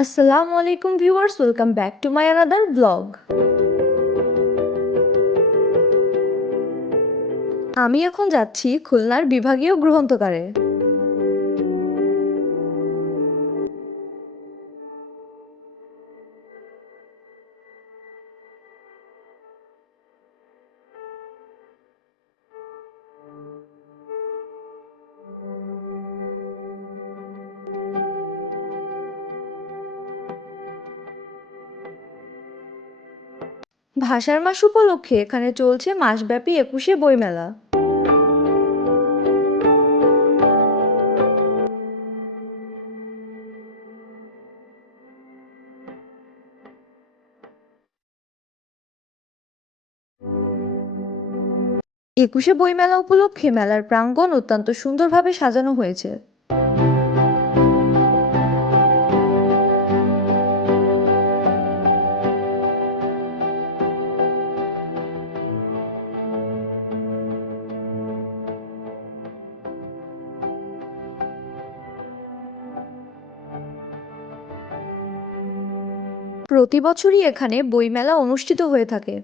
আসসালামু আলাইকুম viewers, welcome back to my another blog. আমি এখন যাচ্ছি খুলনার বিভাগীয় গ্রন্থাগারে। ভাষার মাস উপলক্ষে এখানে চলছে মাসব্যাপী ২১শে বইমেলা। একুশে বইমেলা উপলক্ষে মেলার প্রাঙ্গণ অত্যন্ত সুন্দরভাবে সাজানো হয়েছে। প্রতি বছরই এখানে বইমেলা অনুষ্ঠিত হয়ে থাকে।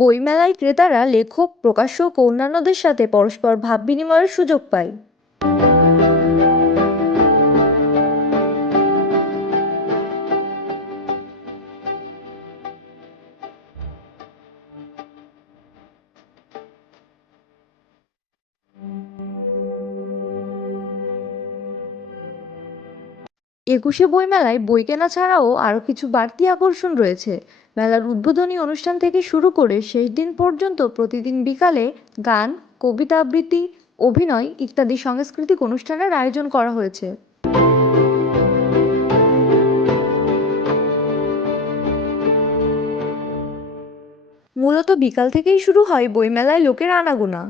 বইমেলায় ক্রেতারা লেখক, প্রকাশক ও অন্যান্যদের সাথে পরস্পর ভাব বিনিময়ের সুযোগ পায়। একুশে বইমেলায় বই কেনা ছাড়াও আরও কিছু বাড়তি আকর্ষণ রয়েছে। মেলার উদ্বোধনী অনুষ্ঠান থেকে শুরু করে শেষ দিন পর্যন্ত প্রতিদিন বিকালে গান, কবিতা আবৃত্তি, অভিনয় ইত্যাদি সাংস্কৃতিক অনুষ্ঠানের আয়োজন করা হয়েছে। মূলত বিকাল থেকেই শুরু হয় বইমেলায় লোকের আনাগোনা।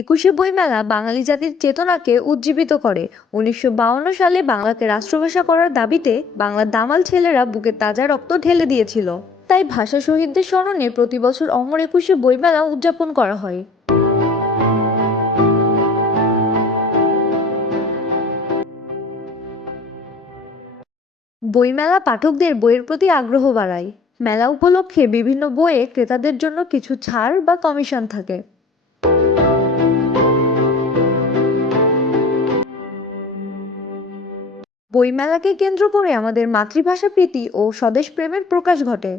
একুশে বইমেলা বাঙালি জাতির চেতনাকে উজ্জীবিত করে। ১৯৫২ সালে বাংলাকে রাষ্ট্রভাষা করার দাবিতে বাংলার দামাল ছেলেরা বুকে তাজা রক্ত ঢেলে দিয়েছিল। তাই ভাষা শহীদদের স্মরণে প্রতি বছর অমর একুশে বইমেলা উদযাপন করা হয়। বইমেলা পাঠকদের বইয়ের প্রতি আগ্রহ বাড়ায়। মেলা উপলক্ষে বিভিন্ন বইয়ে ক্রেতাদের জন্য কিছু ছাড় বা কমিশন থাকে। বইমেলাকে কেন্দ্র করে আমাদের মাতৃভাষা প্রীতি ও স্বদেশ প্রেমের প্রকাশ ঘটে।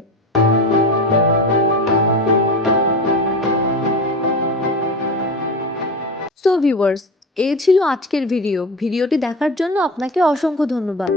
সো ভিউয়ার্স, এই ছিল আজকের ভিডিওটি দেখার জন্য আপনাকে অসংখ্য ধন্যবাদ।